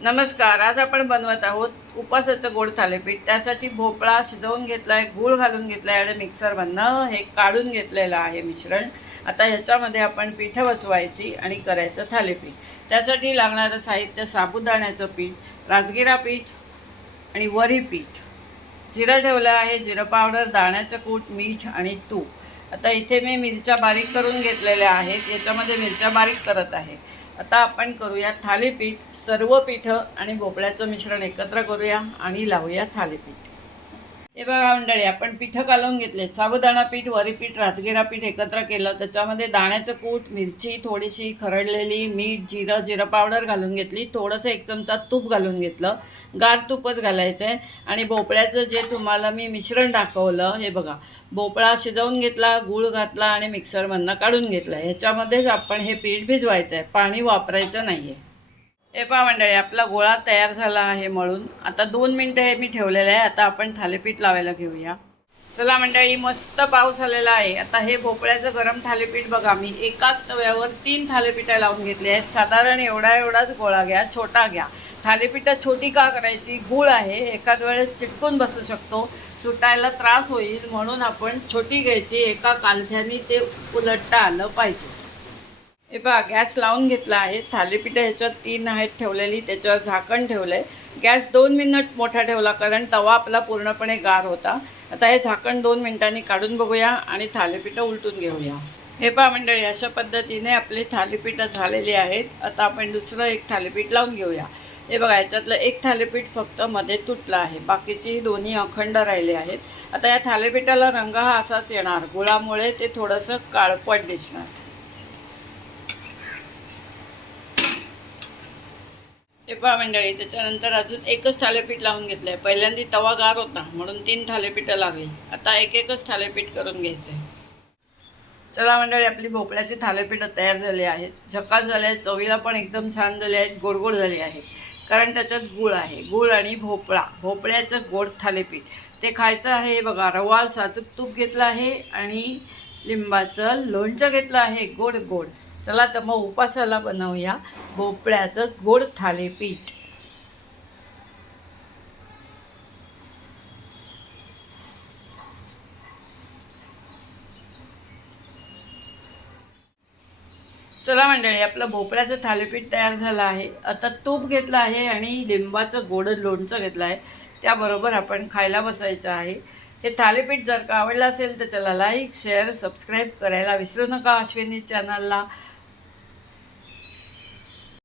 नमस्कार. आज आपण बनवत आहोत उपासाचं गोड थालीपीठ. त्यासाठी भोपळा शिजवून घेतला आहे, गूळ घालून घेतला आहे आणि मिक्सरमधनं हे काढून घेतलेलं आहे मिश्रण. आता ह्याच्यामध्ये आपण पिठं बसवायची आणि करायचं थालीपीठ. त्यासाठी लागणारं साहित्य: साबुदाण्याचं पीठ, राजगिरा पीठ आणि वरी पीठ. जिरं ठेवलं आहे, जिरं पावडर, दाण्याचं कूट, मीठ आणि तूप. आता इथे मी मिरच्या बारीक करून घेतलेल्या आहेत. याच्यामध्ये मिरच्या बारीक करत आहे. आता आपण करूया थालीपीठ. सर्व पिठं आणि भोपळ्याचं मिश्रण एकत्र करूया आणि लावूया थालीपीठ. हे बघा मंडळी, आपण पिठं कालवून घेतले. साबुदाणा पीठ, वरी पीठ, राजगिरा पीठ एकत्र केलं. त्याच्यामध्ये दाण्याचं कूट, मिरची थोडीशी खरडलेली, मीठ, जिरं, जिरं पावडर घालून घेतली. थोडंसं 1 चमचा तूप घालून घेतलं. गार तूपच घालायचं आहे. आणि भोपळ्याचं जे तुम्हाला मी मिश्रण दाखवलं, हे बघा, भोपळा शिजवून घेतला, गूळ घातला आणि मिक्सरमधनं काढून घेतला. ह्याच्यामध्येच आपण हे पीठ भिजवायचं आहे, पाणी वापरायचं नाही आहे. हे पहा मंडळी, आपला गोळा तयार झाला आहे मळून. आता 2 मिनटं हे मी ठेवलेलं आहे. आता आपण थालीपीठ लावायला घेऊया. चला मंडळी, मस्त पाऊस आलेला आहे. आता हे भोपळ्याचं गरम थालीपीठ बघा, मी एकाच तव्यावर 3 थालीपीठं लावून घेतली आहेत. साधारण एवढाच गोळा घ्या, छोटा घ्या. थालीपीठं छोटी का करायची? गूळ आहे, एखाद वेळेस चिटकून बसू शकतो, सुटायला त्रास होईल, म्हणून आपण छोटी घ्यायची. एका कालथ्याने ते उलटता आलं पाहिजे. हे पहा, गॅस लावून घेतला आहे. थालीपीठं ह्याच्यात 3 आहेत ठेवलेली, त्याच्यावर झाकण ठेवलं आहे. गॅस 2 मिनिट मोठा ठेवला, कारण तवा आपला पूर्णपणे गार होता. आता हे झाकण 2 मिनिटांनी काढून बघूया आणि थालीपीठं उलटून घेऊया. हे पहा मंडळी, अशा पद्धतीने आपली थालीपीठं झालेली आहेत. आता आपण दुसरं एक थालीपीठ लावून घेऊया. हे बघा, याच्यातलं एक थालीपीठ फक्त मध्ये तुटलं आहे, बाकीची दोन्ही अखंड राहिले आहेत. आता या थालीपीठाला रंग हा असाच येणार, गुळामुळे ते थोडंसं काळपट दिसणार. हे पहा मंडळी, त्याच्यानंतर अजून एकच थालीपीठ लावून घेतलं आहे. पहिल्यांदा तवा गार होता म्हणून 3 थालीपीठं लागली. आता एकच थालीपीठ करून घ्यायचं आहे. चला मंडळी, आपली भोपळ्याची थालीपीठं तयार झाली आहेत. झकास झाले आहेत, चवीला पण एकदम छान झाले आहेत, गोड झाले आहेत. कारण त्याच्यात गूळ आहे, गूळ आणि भोपळ्याचं गोड थालीपीठ ते खायचं आहे. हे बघा, रवा साजूक तूप घेतलं आहे आणि लिंबाचं लोणचं घेतलं आहे, गोड गोड. चला तर मग उपासाला बनवूया भोपळ्याचं गोड थालीपीठ. चला मंडळी, आपलं भोपळ्याचं थालीपीठ तयार झालं आहे. आता तूप घेतलं आहे आणि लिंबाचं गोड लोणचं घेतलं आहे. त्याबरोबर आपण खायला बसायचं आहे. हे थालीपीठ जर का आवडलं असेल तर चला लाईक, शेअर, सबस्क्राईब करायला विसरू नका अश्विनी चॅनलला.